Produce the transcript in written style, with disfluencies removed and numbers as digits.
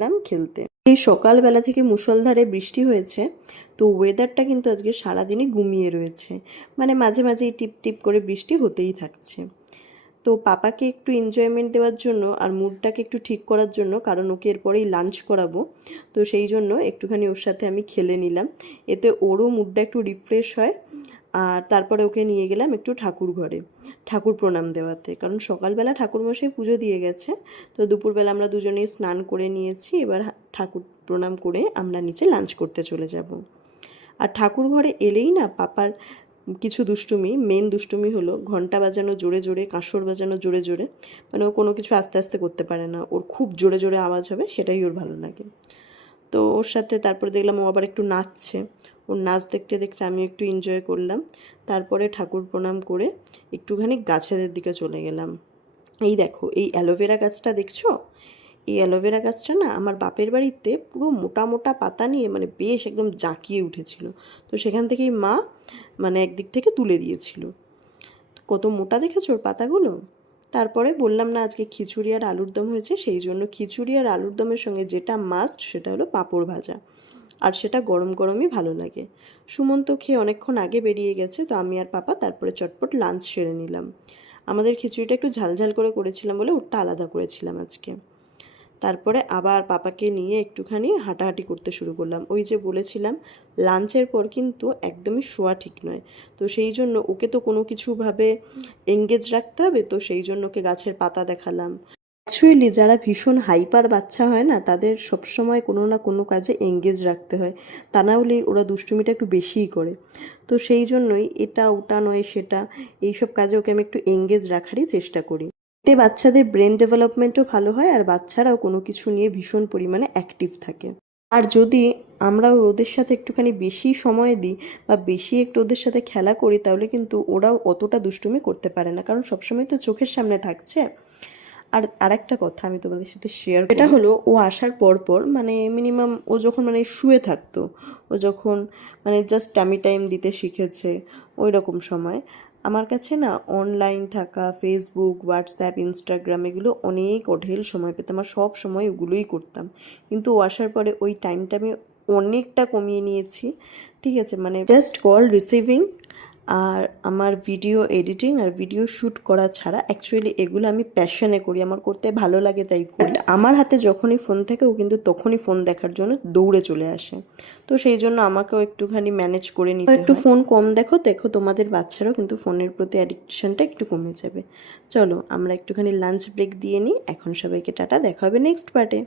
নাম খেলতে। এই সকালবেলা থেকে মুষলধারে বৃষ্টি হয়েছে, তো ওয়েদারটা কিন্তু আজকে সারাদিনই ঘুমিয়ে রয়েছে, মানে মাঝে মাঝেই টিপ টিপ করে বৃষ্টি হতেই থাকছে। তো পাপাকে একটু এনজয়মেন্ট দেওয়ার জন্য আর মুডটাকে একটু ঠিক করার জন্য, কারণ ওকে এরপরেই লাঞ্চ করাবো, তো সেই জন্য একটুখানি ওর সাথে আমি খেলে নিলাম, এতে ওরও মুডটা একটু রিফ্রেশ হয়। আর তারপরে ওকে নিয়ে গেলাম একটু ঠাকুর ঘরে ঠাকুর প্রণাম দেওয়াতে, কারণ সকালবেলা ঠাকুরমশাই পুজো দিয়ে গেছে। তো দুপুরবেলা আমরা দুজনেই স্নান করে নিয়েছি, এবার ঠাকুর প্রণাম করে আমরা নিচে লাঞ্চ করতে চলে যাব। আর ঠাকুর ঘরে এলেই না পাপার কিছু দুষ্টুমি, মেন দুষ্টুমি হলো ঘন্টা বাজানো জোরে জোরে, কাঁসর বাজানো জোরে জোরে, মানে ও কোনো কিছু আস্তে আস্তে করতে পারে না, ওর খুব জোরে জোরে আওয়াজ হবে, সেটাই ওর ভালো লাগে। তো ওর সাথে তারপরে দেখলাম ও আবার একটু নাচছে, ওর নাচ দেখতে দেখতে আমি একটু এনজয় করলাম। তারপরে ঠাকুর প্রণাম করে একটুখানি গাছেদের দিকে চলে গেলাম। এই দেখো, এই অ্যালোভেরা গাছটা দেখছো? এই অ্যালোভেরা গাছটা না আমার বাপের বাড়িতে পুরো মোটা মোটা পাতা নিয়ে মানে বেশ একদম জাঁকিয়ে উঠেছিল, তো সেখান থেকেই মা মানে একদিক থেকে তুলে দিয়েছিল। কত মোটা দেখেছো ওর পাতাগুলো। তারপরে বললাম না আজকে খিচুড়ি আর আলুর দম হয়েছে, সেই জন্য খিচুড়ি আর আলুর দমের সঙ্গে যেটা মাস্ট সেটা হলো পাঁপড় ভাজা, আর সেটা গরম গরমই ভালো লাগে। সুমন্ত খেয়ে অনেকক্ষণ আগে বেরিয়ে গেছে, তো আমি আর পাপা তারপরে চটপট লাঞ্চ সেরে নিলাম। আমাদের খিচুড়িটা একটু ঝালঝাল করে করেছিলাম বলে ওটা আলাদা করেছিলাম আজকে। তারপরে আবার পাপাকে নিয়ে একটুখানি হাঁটাহাঁটি করতে শুরু করলাম। ওই যে বলেছিলাম লাঞ্চের পর কিন্তু একদমই শোয়া ঠিক নয়, তো সেই জন্য ওকে তো কোনো কিছুভাবে এঙ্গেজ রাখতে হবে, তো সেই জন্য ওকে গাছের পাতা দেখালাম। অ্যাকচুয়ালি যারা ভীষণ হাইপার বাচ্চা হয় না, তাদের সবসময় কোনো না কোনো কাজে এঙ্গেজ রাখতে হয়, তা না হলেই ওরা দুষ্টুমিটা একটু বেশিই করে। তো সেই জন্যই এটা ওটা নয় সেটা, এইসব কাজে ওকে আমি একটু এঙ্গেজ রাখারই চেষ্টা করি। এতে বাচ্চাদের ব্রেন ডেভেলপমেন্টও ভালো হয়, আর বাচ্চারাও কোনো কিছু নিয়ে ভীষণ পরিমাণে অ্যাক্টিভ থাকে। আর যদি আমরা ওদের সাথে একটুখানি বেশি সময় দিই বা বেশি একটু ওদের সাথে খেলা করি, তাহলে কিন্তু ওরাও অতটা দুষ্টুমি করতে পারে না, কারণ সবসময় তো চোখের সামনে থাকছে। আর আরেকটা কথা আমি তোমাদের সাথে শেয়ার, এটা হলো ও আসার পর পর মানে মিনিমাম ও যখন মানে শুয়ে থাকতো, ও যখন মানে জাস্ট টামি টাইম দিতে শিখেছে, ওই রকম সময় আমার কাছে না অনলাইন থাকা ফেসবুক, হোয়াটসঅ্যাপ, ইনস্টাগ্রাম এগুলো অনেক অঢেল সময় পেতাম, আর সব সময় ওগুলোই করতাম। কিন্তু ও আসার পরে ওই টাইমটা আমি অনেকটা কমিয়ে নিয়েছি। ঠিক আছে, মানে জাস্ট কল রিসিভিং আর আমার ভিডিও এডিটিং আর ভিডিও শ্যুট করা ছাড়া, অ্যাকচুয়ালি এগুলো আমি প্যাশনে করি, আমার করতে ভালো লাগে তাই করি। আমার হাতে যখনই ফোন থাকে ও কিন্তু তখনই ফোন দেখার জন্য দৌড়ে চলে আসে, তো সেই জন্য আমাকেও একটুখানি ম্যানেজ করে নিতে হয়। একটু ফোন কম দেখো দেখো, তোমাদের বাচ্চারাও কিন্তু ফোনের প্রতি অ্যাডিকশনটা একটু কমে যাবে। চলো আমরা একটুখানি লাঞ্চ ব্রেক দিয়ে নিই এখন, সবাইকে টাটা, দেখা হবে নেক্সট পার্টে।